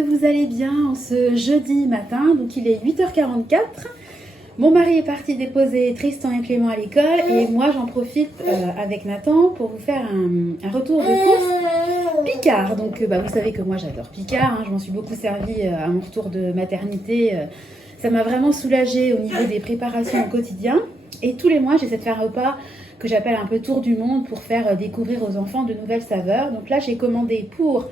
que vous allez bien en ce jeudi matin. Donc il est 8h44. Mon mari est parti déposer Tristan et Clément à l'école et moi j'en profite avec Nathan pour vous faire un retour de course Picard. Donc vous savez que moi j'adore Picard, hein. Je m'en suis beaucoup servi à mon retour de maternité. Ça m'a vraiment soulagée au niveau des préparations au quotidien. Et tous les mois j'essaie de faire un repas que j'appelle un peu tour du monde pour faire découvrir aux enfants de nouvelles saveurs. Donc là j'ai commandé pour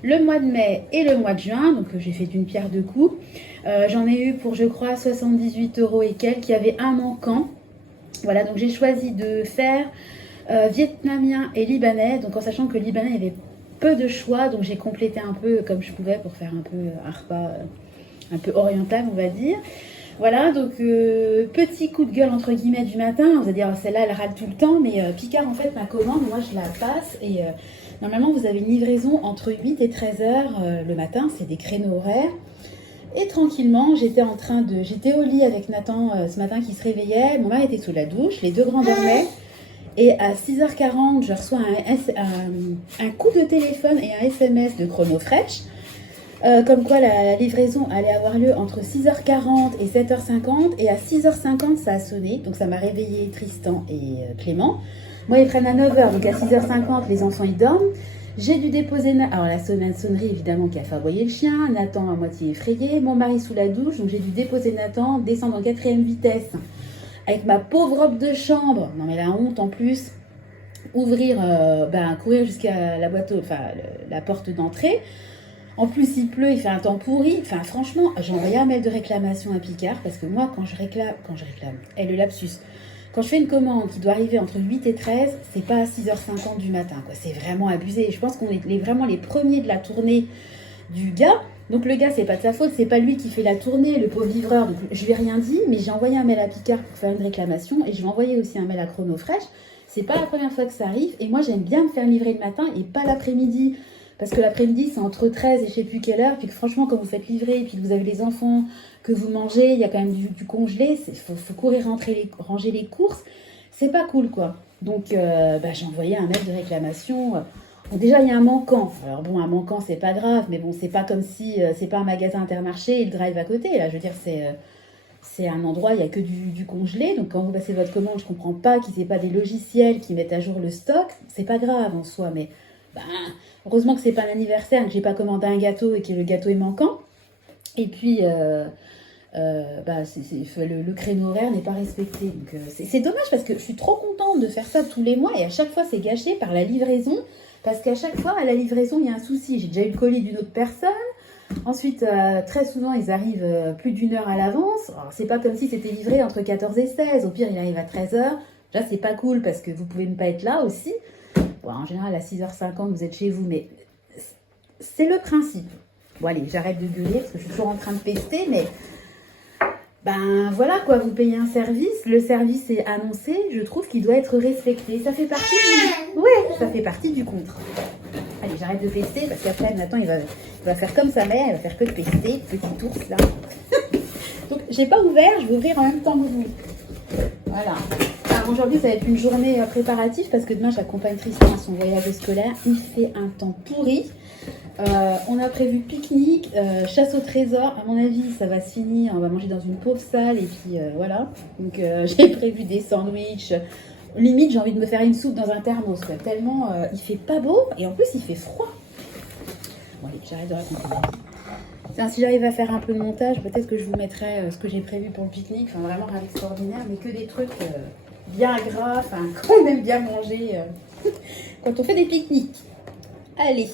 le mois de mai et le mois de juin, donc j'ai fait d'une pierre deux coups. J'en ai eu pour je crois 78 € et quelques, il y avait un manquant. Voilà, donc j'ai choisi de faire vietnamien et libanais, donc en sachant que le libanais il y avait peu de choix, donc j'ai complété un peu comme je pouvais pour faire un peu un repas un peu oriental on va dire. Voilà, donc petit coup de gueule entre guillemets du matin, on va dire celle-là elle râle tout le temps, mais Picard en fait ma commande, moi je la passe et normalement vous avez une livraison entre 8 et 13 heures le matin, c'est des créneaux horaires. Et tranquillement, j'étais au lit avec Nathan ce matin qui se réveillait, mon mari était sous la douche, les deux grands dormaient. Et à 6h40, je reçois un coup de téléphone et un SMS de Chrono Fresh. Comme quoi la livraison allait avoir lieu entre 6h40 et 7h50. Et à 6h50, ça a sonné. Donc ça m'a réveillé Tristan et Clément. Moi, ils prennent à 9h. Donc à 6h50, les enfants, ils dorment. J'ai dû déposer... Alors la sonnerie, évidemment, qui a fait aboyer le chien. Nathan à moitié effrayé. Mon mari sous la douche. Donc j'ai dû déposer Nathan, descendre en 4e vitesse. Avec ma pauvre robe de chambre. Non mais la honte en plus. Courir jusqu'à la boîte, la porte d'entrée. En plus, il pleut, il fait un temps pourri. Enfin, franchement, j'ai envoyé un mail de réclamation à Picard parce que moi, quand je réclame, le lapsus, quand je fais une commande qui doit arriver entre 8 et 13, c'est pas à 6h50 du matin, quoi. C'est vraiment abusé. Et je pense qu'on est vraiment les premiers de la tournée du gars. Donc le gars, c'est pas de sa faute, c'est pas lui qui fait la tournée, le pauvre livreur. Donc je lui ai rien dit, mais j'ai envoyé un mail à Picard pour faire une réclamation et je vais envoyer aussi un mail à Chrono Fresh. C'est pas la première fois que ça arrive et moi, j'aime bien me faire livrer le matin et pas l'après-midi. Parce que l'après-midi, c'est entre 13 et je sais plus quelle heure. Puis que franchement, quand vous faites livrer et puis que vous avez les enfants, que vous mangez, il y a quand même du congelé. Il faut courir ranger les courses. C'est pas cool, quoi. Donc, j'ai envoyé un mail de réclamation. Bon, déjà, il y a un manquant. Alors bon, un manquant, c'est pas grave. Mais bon, c'est pas comme si c'est pas un magasin Intermarché et le drive à côté. Là, je veux dire, c'est un endroit, il n'y a que du congelé. Donc, quand vous passez votre commande, je comprends pas qu'ils n'aient pas des logiciels qui mettent à jour le stock. C'est pas grave en soi, mais... heureusement que c'est pas un anniversaire, que j'ai pas commandé un gâteau et que le gâteau est manquant. Et puis, le créneau horaire n'est pas respecté. Donc, c'est dommage parce que je suis trop contente de faire ça tous les mois et à chaque fois, c'est gâché par la livraison. Parce qu'à chaque fois, à la livraison, il y a un souci. J'ai déjà eu le colis d'une autre personne. Ensuite, très souvent, ils arrivent plus d'1 heure à l'avance. Alors, c'est pas comme si c'était livré entre 14 et 16. Au pire, il arrive à 13h. Là, c'est pas cool parce que vous pouvez ne pas être là aussi. Bon, en général, à 6h50, vous êtes chez vous, mais c'est le principe. Bon, allez, j'arrête de gueuler parce que je suis toujours en train de pester, mais voilà quoi, vous payez un service, le service est annoncé, je trouve qu'il doit être respecté. Ça fait partie ça fait partie du contrat. Allez, j'arrête de pester parce qu'après, Nathan, il va faire comme sa mère, il va faire que de pester, petit ours là. Donc, j'ai pas ouvert, je vais ouvrir en même temps que vous. Voilà. Alors aujourd'hui, ça va être une journée préparative parce que demain, j'accompagne Tristan à son voyage scolaire. Il fait un temps pourri. On a prévu pique-nique, chasse au trésor. À mon avis, ça va se finir. On va manger dans une pauvre salle et puis voilà. Donc j'ai prévu des sandwichs. Limite, j'ai envie de me faire une soupe dans un thermos, quoi. Tellement il fait pas beau et en plus, il fait froid. Bon, allez, j'arrête de raconter. Tiens, si j'arrive à faire un peu de montage, peut-être que je vous mettrai ce que j'ai prévu pour le pique-nique. Enfin, vraiment rien d'extraordinaire, mais que des trucs bien gras, qu'on aime bien manger quand on fait des pique-niques. Allez,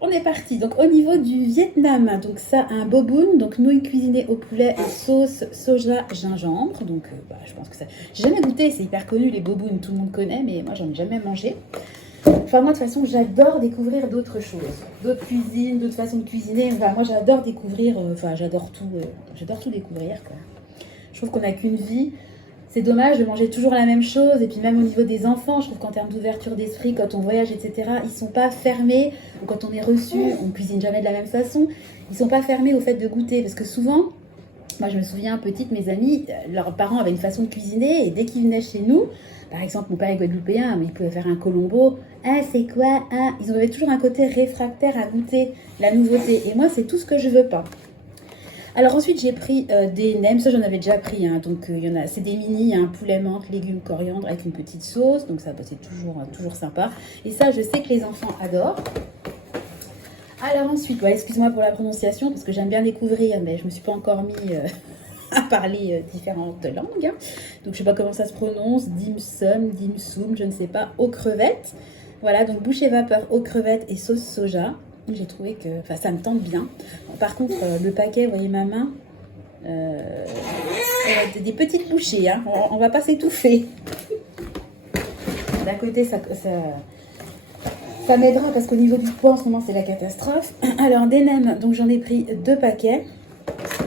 on est parti. Donc, au niveau du Vietnam, donc ça, un boboon, donc nouilles cuisinées au poulet et sauce soja gingembre. Donc, je pense que ça... J'ai jamais goûté, c'est hyper connu, les boboons, tout le monde connaît, mais moi, j'en ai jamais mangé. Enfin, moi, de toute façon, j'adore découvrir d'autres choses, d'autres cuisines, d'autres façons de cuisiner. Enfin, moi, j'adore découvrir, j'adore tout découvrir, quoi. Je trouve qu'on n'a qu'une vie. C'est dommage de manger toujours la même chose. Et puis, même au niveau des enfants, je trouve qu'en termes d'ouverture d'esprit, quand on voyage, etc., ils sont pas fermés. Ou quand on est reçu, on cuisine jamais de la même façon. Ils sont pas fermés au fait de goûter. Parce que souvent, Moi, je me souviens, petite, mes amis, leurs parents avaient une façon de cuisiner et dès qu'ils venaient chez nous, par exemple, mon père est guadeloupéen, mais il pouvait faire un colombo. Ah, c'est quoi? Ah, ils avaient toujours un côté réfractaire à goûter la nouveauté. Et moi, c'est tout ce que je veux pas. Alors ensuite, j'ai pris des nems. Ça, j'en avais déjà pris. Hein, donc, il y en a, c'est des mini, hein, poulet, menthe, légumes, coriandre avec une petite sauce. Donc, ça, bah, c'est toujours sympa. Et ça, je sais que les enfants adorent. Alors ensuite, ouais, excuse-moi pour la prononciation, parce que j'aime bien découvrir, mais je me suis pas encore mis à parler différentes langues. Hein. Donc je sais pas comment ça se prononce, dim sum, je ne sais pas, aux crevettes. Voilà, donc bouchée vapeur aux crevettes et sauce soja. J'ai trouvé que, enfin, ça me tente bien. Bon, par contre, le paquet, vous voyez ma main, des petites bouchées, hein. On va pas s'étouffer. D'un côté, ça m'aidera parce qu'au niveau du poids en ce moment c'est la catastrophe. Alors des nems, donc j'en ai pris 2 paquets.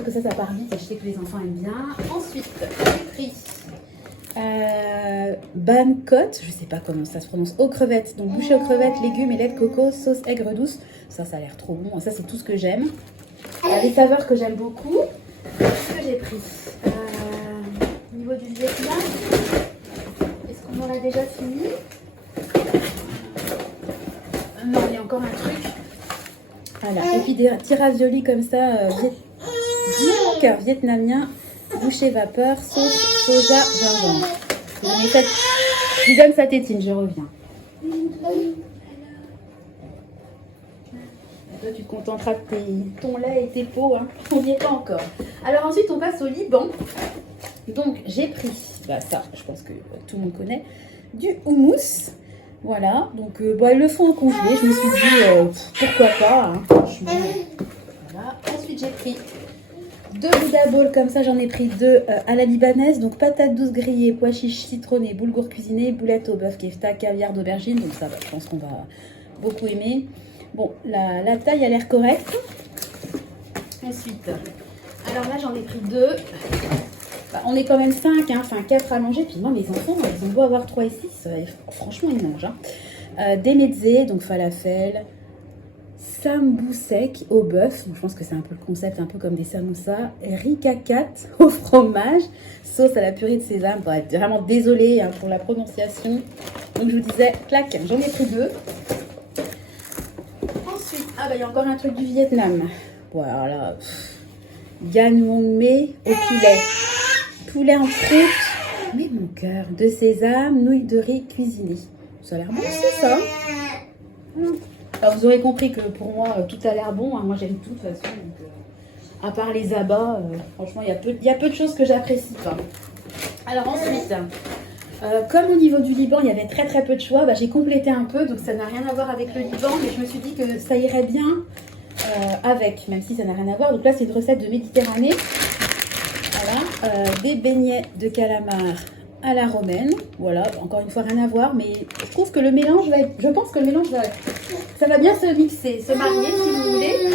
Que ça part vite et je sais que les enfants aiment bien. Ensuite j'ai pris Bancotte, je sais pas comment ça se prononce, aux crevettes. Donc bouchée aux crevettes, légumes et lait de coco, sauce aigre douce. Ça a l'air trop bon. Ça c'est tout ce que j'aime. Les saveurs que j'aime beaucoup. Qu'est-ce que j'ai pris au niveau du Vietnam, est-ce qu'on en a déjà fini? Non, il y a encore un truc. Voilà. Et puis des petits raviolis comme ça, vietnamien, bouchée vapeur, sauce, soja, gingembre. Je lui donne sa tétine, je reviens. Et toi, tu te contenteras de ton lait et tes pots. Hein. On n'y est pas encore. Alors ensuite, on passe au Liban. Donc, j'ai pris, bah, ça, je pense que tout le monde connaît, du houmous. Voilà, donc ils le font en congelé, je me suis dit pourquoi pas, hein, franchement. Voilà. Ensuite j'ai pris 2 Bouddha Bowls comme ça, j'en ai pris 2 à la libanaise, donc patates douces grillées, pois chiches citronnés, boulgour cuisiné, boulettes au bœuf kefta, caviar d'aubergine, donc ça je pense qu'on va beaucoup aimer. Bon, la taille a l'air correcte. Ensuite, alors là j'en ai pris 2. On est quand même 5, hein, enfin 4 à manger. Puis moi, mes enfants, ils ont beau avoir 3 et 6. Franchement, ils mangent. Hein. Des mezzés, donc falafel. Sambousek au bœuf. Donc, je pense que c'est un peu le concept, un peu comme des samoussas. Rikakat au fromage. Sauce à la purée de sésame. Bon, vraiment désolée hein, pour la prononciation. Donc, je vous disais, clac, j'en ai pris 2. Ensuite, il y a encore un truc du Vietnam. Voilà. Gan Wong Me au poulet. Poulet en frites, mais mon cœur, de sésame, nouilles de riz cuisinées. Ça a l'air bon aussi, ça. Alors, vous aurez compris que pour moi, tout a l'air bon. Hein. Moi, j'aime tout de toute façon. Donc, à part les abats, franchement, il y a peu de choses que j'apprécie pas. Alors ensuite, comme au niveau du Liban, il y avait très peu de choix, j'ai complété un peu. Donc, ça n'a rien à voir avec le Liban. Mais je me suis dit que ça irait bien avec, même si ça n'a rien à voir. Donc là, c'est une recette de Méditerranée. Voilà, des beignets de calamar à la romaine. Voilà, encore une fois, rien à voir, mais je trouve que le mélange va être... Je pense que le mélange ça va bien se mixer, se marier, si vous voulez.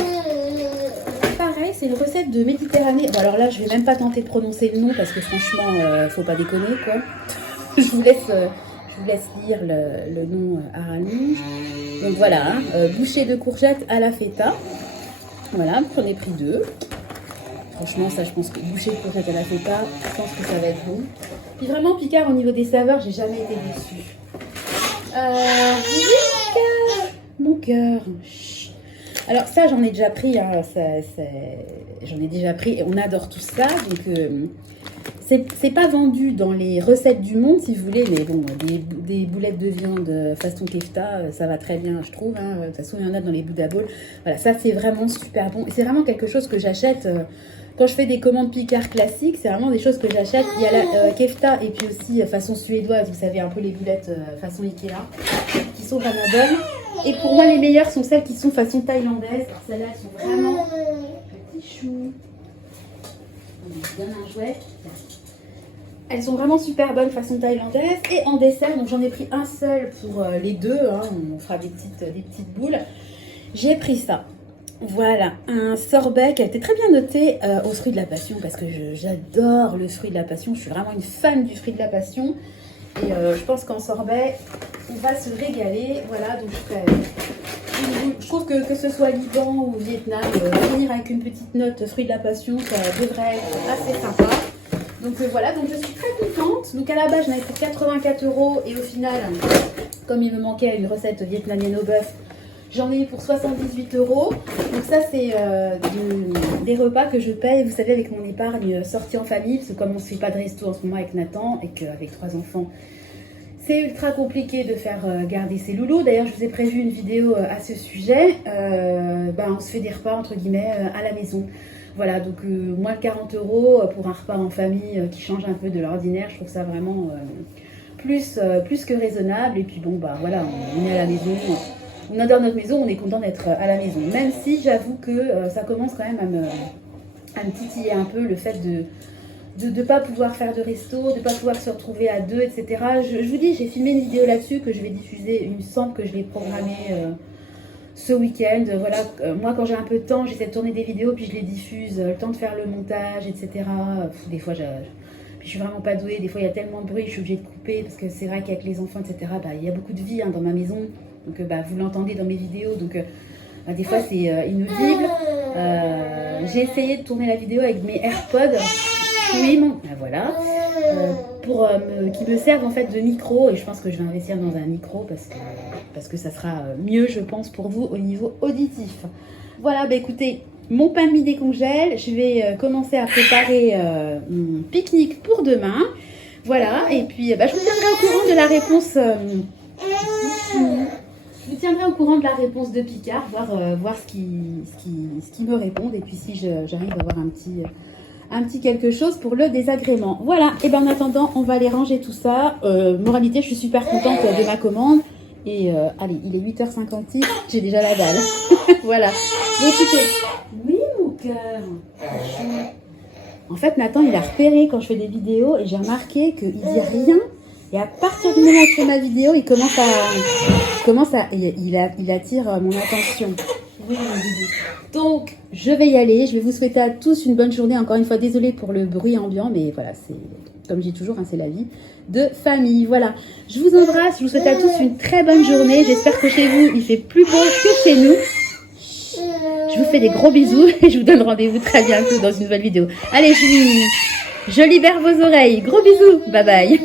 Pareil, c'est une recette de Méditerranée. Bon, alors là, je vais même pas tenter de prononcer le nom, parce que franchement, faut pas déconner, quoi. je vous laisse lire le nom arabe. Donc voilà, hein, bouchée de courgettes à la feta. Voilà, j'en ai pris 2. Franchement, ça, je pense que boucher de courgette à la feta, je pense que ça va être bon. Puis vraiment, Picard, au niveau des saveurs, j'ai jamais été déçue. Mon cœur. Alors ça, j'en ai déjà pris. Hein, j'en ai déjà pris et on adore tout ça. Donc, c'est pas vendu dans les recettes du monde, si vous voulez. Mais bon, des boulettes de viande façon kefta, ça va très bien, je trouve. Hein. De toute façon, il y en a dans les Bouddha Bowls. Voilà, ça, c'est vraiment super bon. Et c'est vraiment quelque chose que j'achète... Quand je fais des commandes Picard classiques, c'est vraiment des choses que j'achète. Il y a la kefta et puis aussi façon suédoise, vous savez, un peu les boulettes façon Ikea, qui sont vraiment bonnes. Et pour moi, les meilleures sont celles qui sont façon thaïlandaise. Alors celles-là, elles sont vraiment petits choux. On donne un jouet. Elles sont vraiment super bonnes façon thaïlandaise. Et en dessert, donc j'en ai pris un seul pour les 2. Hein, on fera des petites boules. J'ai pris ça. Voilà, un sorbet qui a été très bien noté au fruit de la passion parce que j'adore le fruit de la passion. Je suis vraiment une fan du fruit de la passion. Et je pense qu'en sorbet, on va se régaler. Voilà, donc je fais Je trouve que ce soit Liban ou Vietnam, venir avec une petite note fruit de la passion, ça devrait être assez sympa. Donc voilà, donc je suis très contente. Donc à la base, j'en avais pour 84 € et au final, comme il me manquait une recette vietnamienne au bœuf, j'en ai eu pour 78 €. Donc ça, c'est des repas que je paye, vous savez, avec mon épargne sortie en famille. Parce que comme on ne se fait pas de resto en ce moment avec Nathan et qu'avec 3 enfants, c'est ultra compliqué de faire garder ses loulous. D'ailleurs, je vous ai prévu une vidéo à ce sujet. On se fait des repas, entre guillemets, à la maison. Voilà, donc moins de 40 € pour un repas en famille qui change un peu de l'ordinaire. Je trouve ça vraiment plus que raisonnable. Et puis bon, bah voilà, on est à la maison. On adore notre maison, on est content d'être à la maison. Même si j'avoue que ça commence quand même à me titiller un peu le fait de ne pas pouvoir faire de resto, de ne pas pouvoir se retrouver à deux, etc. Je vous dis, j'ai filmé une vidéo là-dessus que je vais diffuser. Il me semble que je l'ai programmée ce week-end. Voilà, moi quand j'ai un peu de temps, j'essaie de tourner des vidéos, puis je les diffuse, le temps de faire le montage, etc. Des fois, je suis vraiment pas douée. Des fois, il y a tellement de bruit, je suis obligée de couper, parce que c'est vrai qu'avec les enfants, etc., il y a beaucoup de vie dans ma maison. Donc, vous l'entendez dans mes vidéos. Donc, des fois, c'est inaudible. J'ai essayé de tourner la vidéo avec mes AirPods. Oui, voilà. Qui me servent en fait de micro. Et je pense que je vais investir dans un micro parce que ça sera mieux, je pense, pour vous au niveau auditif. Voilà, écoutez, mon pain de midi congèle. Je vais commencer à préparer mon pique-nique pour demain. Voilà, et puis je vous tiendrai au courant de la réponse. Je vous tiendrai au courant de la réponse de Picard, voir ce qui me répond. Et puis si j'arrive à avoir un petit quelque chose pour le désagrément. Voilà, et en attendant, on va aller ranger tout ça. Moralité, je suis super contente de ma commande. Et allez, il est 8h56, j'ai déjà la dalle. Voilà. Bon, écoutez. Oui, mon cœur. En fait, Nathan, il a repéré quand je fais des vidéos et j'ai remarqué qu'il dit rien. Et à partir du moment où je fais ma vidéo, il il attire mon attention. Oui, mon bébé. Donc, je vais y aller. Je vais vous souhaiter à tous une bonne journée. Encore une fois, désolée pour le bruit ambiant, mais voilà, c'est comme je dis toujours, c'est la vie de famille. Voilà. Je vous embrasse. Je vous souhaite à tous une très bonne journée. J'espère que chez vous, il fait plus beau que chez nous. Je vous fais des gros bisous et je vous donne rendez-vous très bientôt dans une nouvelle vidéo. Allez, je libère vos oreilles. Gros bisous. Bye bye.